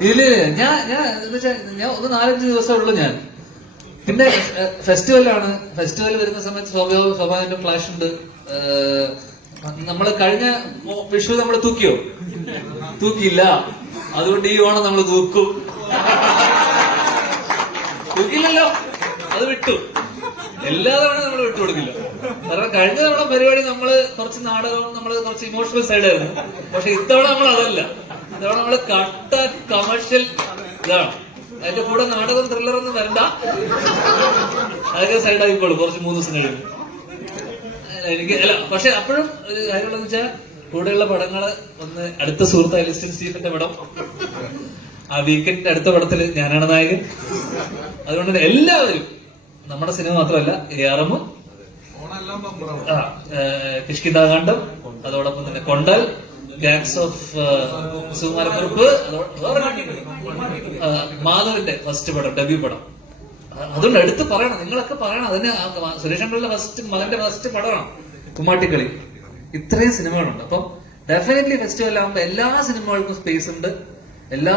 ഇതിൽ ഞാൻ ഞാൻ ഞാൻ ഒന്ന് നാലഞ്ച് ദിവസമേ ഉള്ളൂ ഞാൻ. പിന്നെ ഫെസ്റ്റിവലാണ്. ഫെസ്റ്റിവൽ വരുന്ന സമയത്ത് സ്വാഭാവിക സ്വാഭാവിക ക്ലാഷ് ഉണ്ട് നമ്മൾ കഴിഞ്ഞ വിഷു നമ്മൾ തൂക്കിയോ? തൂക്കിയില്ല. അതുകൊണ്ട് ഈ ഓണം നമ്മൾ തൂക്കും. തൂക്കില്ലല്ലോ അത് വിട്ടു. എല്ലാ തവണ നമ്മൾ വിട്ടുകൊടുക്കില്ല കാരണം കഴിഞ്ഞ തവണ പരിപാടി നമ്മൾ കുറച്ച് നാടകവും നമ്മൾ കുറച്ച് ഇമോഷണൽ സൈഡ് ആയിരുന്നു. പക്ഷെ ഇത്തവണ നമ്മൾ അതല്ല. ഇത്തവണ നമ്മൾ കട്ട കമേഴ്ഷ്യൽ ഇതാണ്. അതിന്റെ കൂടെ നാടകം ത്രില്ലർ ഒന്നും വരണ്ട. അതൊക്കെ സൈഡ് ആയിക്കോളൂ കുറച്ച് മൂന്ന് ദിവസം കഴിഞ്ഞു. എനിക്ക് അല്ല പക്ഷെ അപ്പോഴും ഒരു കാര്യമുള്ളതെന്ന് വെച്ചാൽ കൂടെയുള്ള പടങ്ങൾ ഒന്ന് അടുത്ത സുഹൃത്ത് അലിസ്റ്റൻ സ്റ്റീഫന്റെ പടം. ആ വീക്കെൻഡിന്റെ അടുത്ത പടത്തിൽ ഞാനാണ് നായകൻ. അതുകൊണ്ട് തന്നെ എല്ലാവരും നമ്മുടെ സിനിമ മാത്രമല്ല എ ആർ എമ്മും കിഷ്കിന്താകാന്ഡം അതോടൊപ്പം തന്നെ കൊണ്ടൽ ഗാങ്സ് ഓഫ് സുകുമാരക്കുറുപ്പ് മാധവന്റെ ഫസ്റ്റ് പടം ഡെബ്യൂ പടം. അതുകൊണ്ട് എടുത്ത് പറയണം നിങ്ങളൊക്കെ പറയണം അതിന് സുരേഷ് ഫസ്റ്റ് മകന്റെ ഫസ്റ്റ് പടമാണ് കുമ്മാട്ടിക്കളി. ഇത്രയും സിനിമകളുണ്ട്. അപ്പം ഡെഫിനറ്റ്ലി ഫെസ്റ്റിവൽ ആകുമ്പോൾ എല്ലാ സിനിമകൾക്കും സ്പേസ് ഉണ്ട്. എല്ലാ